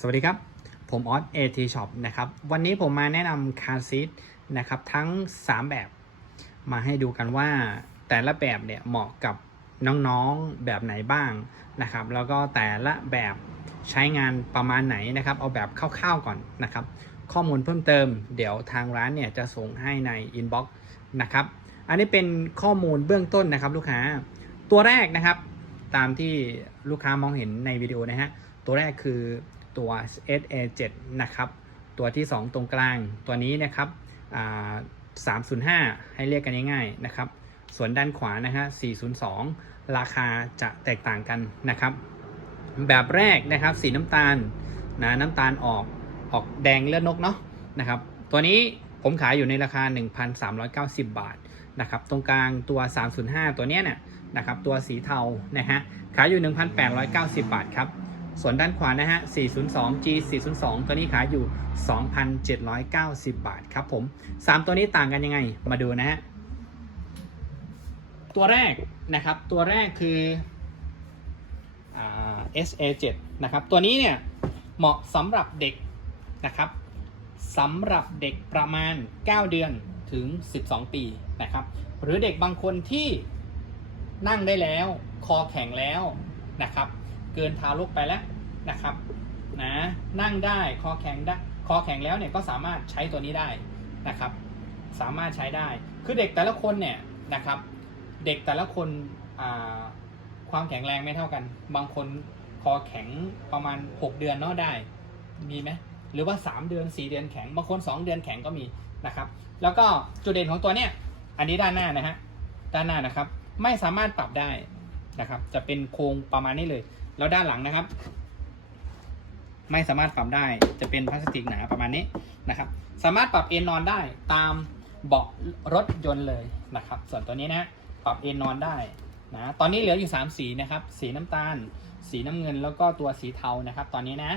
สวัสดีครับ ผมออสเอทีช็อปนะครับ วันนี้ผมมาแนะนำคาร์ซีทนะครับทั้ง 3 แบบมาให้ดูกันว่าแต่ละแบบเนี่ยเหมาะกับน้องๆแบบไหนบ้างนะครับ แล้วก็แต่ละแบบใช้งานประมาณไหนนะครับ เอาแบบคร่าวๆก่อนนะครับ ข้อมูลเพิ่มเติม เดี๋ยวทางร้านเนี่ยจะส่งให้ในอินบ็อกซ์นะครับ อันนี้เป็นข้อมูลเบื้องต้นนะครับลูกค้า ตัวแรกนะครับ ตามที่ลูกค้ามองเห็นในวิดีโอนะฮะ ตัวแรกคือ ตัว SA7 นะครับตัวที่ 2 ตรงกลางตัวนี้นะครับ305 ให้เรียกกันง่ายๆนะครับ ส่วนด้านขวานะฮะ402 ราคาจะแตกต่างกันนะครับ แบบแรกนะครับสีน้ำตาลนะน้ำตาลออกออกแดงเลือดนกเนาะนะครับตัวนี้ผมขายอยู่ในราคา 1,390 บาทนะครับตรงกลางตัว 305 ตัวเนี้ยเนี่ยนะครับตัวสีเทานะฮะขายอยู่ 1,890 บาทครับ ส่วนด้านขวานะฮะ 402 G 402 ตัวนี้ขายอยู่ 2,790 บาทครับผม 3 ตัวนี้ต่างกันยังไง มาดูนะฮะ ตัวแรกนะครับ ตัวแรกคือ SA7 นะครับ ตัวนี้เนี่ย เหมาะสำหรับเด็กนะครับสำหรับเด็กประมาณ 9 เดือนถึง 12 ปีนะครับ หรือเด็กบางคนที่นั่งได้แล้ว คอแข็งแล้วนะครับ เกินทารกไปแล้วนะครับนะนั่งได้คอแข็งได้คอแข็งแล้วเนี่ยก็สามารถใช้ตัวนี้ได้นะครับ สามารถใช้ได้ คือเด็กแต่ละคนเนี่ยนะครับ เด็กแต่ละคนความแข็งแรงไม่เท่ากัน บางคนคอแข็งประมาณ 6 เดือนเนาะได้มีไหมหรือว่า 3 เดือน 4 เดือนแข็งบางคน 2 เดือนแข็งก็มีนะครับ แล้วก็จุดเด่นของตัวเนี้ยอันนี้ด้านหน้านะฮะด้านหน้านะครับ ไม่สามารถปรับได้นะครับ จะเป็นโครงประมาณนี้เลย แล้วด้านหลังนะครับ ไม่สามารถปรับได้จะเป็นพลาสติกหนาประมาณนี้นะครับ สามารถปรับเอนนอนได้ตามเบาะรถยนต์เลยนะครับ ส่วนตัวนี้นะปรับเอนนอนได้นะตอนนี้เหลืออยู่ 3 สีนะครับ สีน้ำตาล สีน้ำเงินแล้วก็ตัวสีเทานะครับ ตอนนี้นะ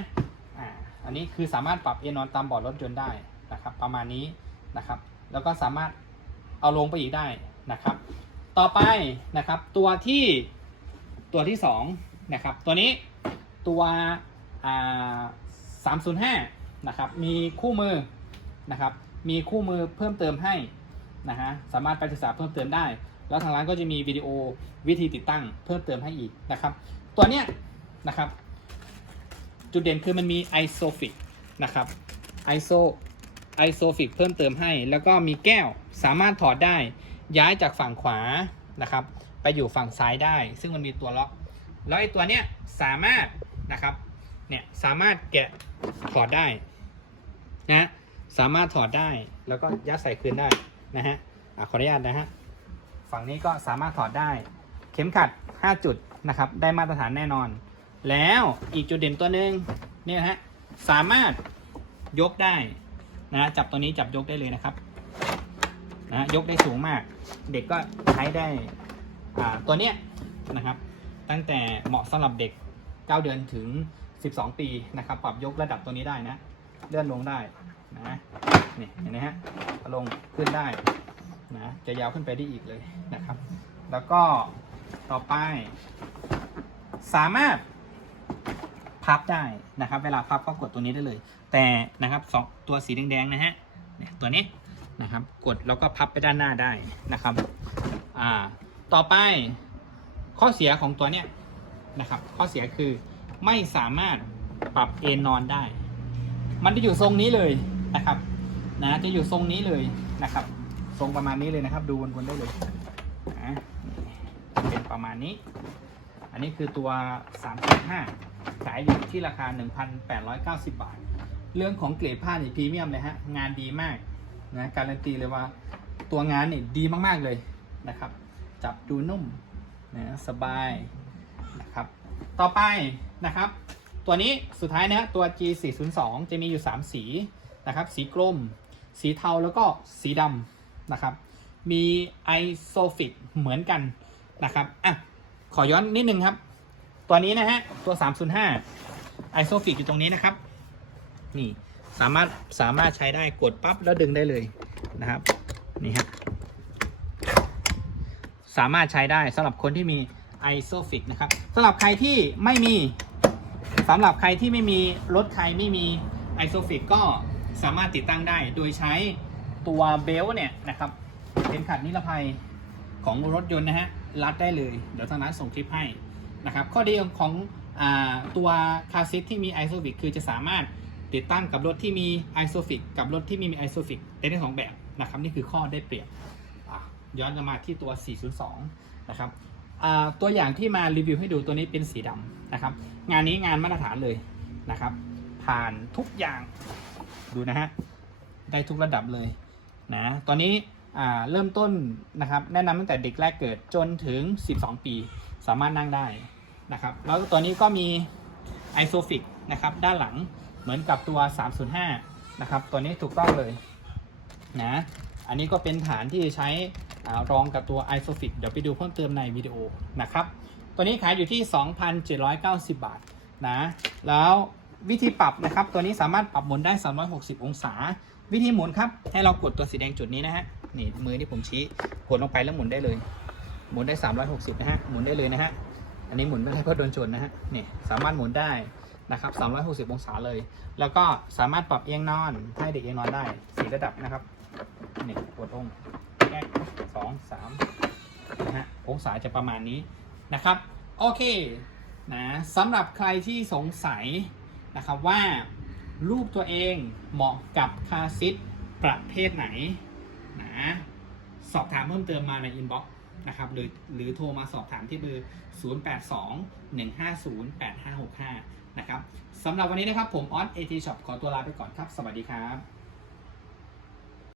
อ่าอันนี้คือสามารถปรับเอนนอนตามเบาะรถยนต์ได้นะครับ ประมาณนี้นะครับ แล้วก็สามารถเอาลงไปอีกได้นะครับ ต่อไปนะครับ ตัวที่ตัวที่สอง นะครับ ตัวนี้ตัวอ่า305นะครับ มีคู่มือนะครับ มีคู่มือเพิ่มเติมให้นะฮะ สามารถไปศึกษาเพิ่มเติมได้ แล้วทางร้านก็จะมีวิดีโอวิธีติดตั้งเพิ่มเติมให้อีกนะครับ ตัวเนี้ยนะครับ จุดเด่นคือมันมี isofic นะครับ iso isofic เพิ่มเติมให้ แล้วก็มีแก้วสามารถถอดได้ ย้ายจากฝั่งขวานะครับ ไปอยู่ฝั่งซ้ายได้ ซึ่งมันมีตัวล็อก แล้วไอ้ตัวเนี้ยสามารถนะครับเนี่ยสามารถแกะถอดได้นะฮะสามารถถอดได้แล้วก็ยัดใส่คืนได้นะฮะอะขออนุญาตนะฮะฝั่งนี้ก็สามารถถอดได้ เข็มขัด 5 จุดนะครับได้มาตรฐานแน่นอน แล้วอีกจุดเด่นตัวหนึ่งนี่นะฮะสามารถยกได้นะจับตัวนี้จับยกได้เลยนะครับนะยกได้สูงมาก เด็กก็ใช้ได้อ่าตัวเนี้ยนะครับ ตั้งแต่เหมาะสำหรับเด็ก 9 เดือนถึง 12 ปีนะครับ ปรับยกระดับตัวนี้ได้นะ เลื่อนลงได้นะนี่เห็นไหมฮะลงขึ้นได้นะจะยาวขึ้นไปได้อีกเลยนะครับ แล้วก็ต่อไป สามารถพับได้นะครับ เวลาพับก็กดตัวนี้ได้เลย แต่นะครับสองตัวสีแดงๆนะฮะเนี่ยตัวนี้นะครับ กดแล้วก็พับไปด้านหน้าได้นะครับ อ่า ต่อไป ข้อเสียของตัวเนี้ยนะครับ ข้อเสียคือไม่สามารถปรับเอนนอนได้ มันจะอยู่ทรงนี้เลยนะครับนะจะอยู่ทรงนี้เลยนะครับ ทรงประมาณนี้เลยนะครับ ดูวนๆได้เลยนะเป็นประมาณนี้ อันนี้คือตัว 3.5 ขายอยู่ที่ราคา 1,890 บาท เรื่องของเกรดผ้านี่พรีเมียมเลยฮะ งานดีมากนะการันตีเลยว่าตัวงานนี่ดีมากๆเลยนะครับ จับดูนุ่ม นะสบายนะครับต่อไปนะครับ ตัวนี้สุดท้ายนะตัว G402 จะมีอยู่ 3 สีนะครับ สีกรมสีเทาแล้วก็สีดำนะครับ มีไอโซฟิกเหมือนกันนะครับอะขอย้อนนิดนึงครับ ตัวนี้นะฮะตัว 305ไอโซฟิกอยู่ตรงนี้นะครับ นี่สามารถสามารถใช้ได้กดปั๊บแล้วดึงได้เลยนะครับ นี่ฮะ สามารถใช้ได้สำหรับคนที่มีไอโซฟิกนะครับสำหรับใครที่ไม่มีสำหรับใครที่ไม่มีรถใครไม่มีไอโซฟิกก็สามารถติดตั้งได้ โดยใช้ตัวเบลต์เนี่ยนะครับเป็นขัดนิรภัยของรถยนต์นะฮะรัดได้เลย เดี๋ยวทางร้านส่งคลิปให้นะครับ ข้อดีของอตัวคาซิทที่มีไอโซฟิกคือจะสามารถติดตั้งกับรถที่มีไอโซฟิกกับรถที่ไม่มีไอโซฟิกได้ทั้งสองแบบนะครับ นี่คือข้อได้เปรียบ ย้อนกลับมาที่ตัว 402 นะครับตัวอย่างที่มารีวิวให้ดูตัวนี้เป็นสีดำนะครับ งานนี้งานมาตรฐานเลยนะครับ ผ่านทุกอย่างดูนะฮะได้ทุกระดับเลยนะตอนนี้เริ่มต้นนะครับแนะนำตั้งแต่เด็กแรกเกิดจนถึง 12 ปี สามารถนั่งได้นะครับแล้วตัวนี้ก็มีไอโซฟิกนะครับด้านหลังเหมือนกับตัว 305 นะครับตัวนี้ถูกต้องเลยนะอันนี้ก็เป็นฐานที่ใช้ รองกับตัว i s o f i x เดี๋ยวไปดูเพิ่มเติมในวิดีโอนะครับ ตัวนี้ขายอยู่ที่ 2,790 บาทนะ แล้ววิธีปรับนะครับ ตัวนี้สามารถปรับหมุนได้ 360 องศา วิธีหมุนครับ ให้เรากดตัวสีแดงจุดนี้นะฮะ นี่มือที่ผมชี้กดลงไปแล้วหมุนได้เลย หมุนได้ 360 นะฮะ หมุนได้เลยนะฮะ อันนี้หมุนไม่ได้เพราะโดนชนนะฮะ นี่สามารถหมุนได้นะครับ 360 องศาเลย แล้วก็สามารถปรับเอียงนอนให้เด็กเอียงนอนได้สีระดับนะครับ นี่กดลง แยกสองสามนะฮะองศาจะประมาณนี้นะครับ โอเคนะสำหรับใครที่สงสัยนะครับว่ารูปตัวเองเหมาะกับคาซิทประเภทไหนนะสอบถามเพิ่มเติมมาในอินบ็อกซ์นะครับหรือหรือโทรมาสอบถามที่เบอร์ 0821508565 นะครับสำหรับวันนี้นะครับผมออสเอทีช็อปขอตัวลาไปก่อนครับ สวัสดีครับ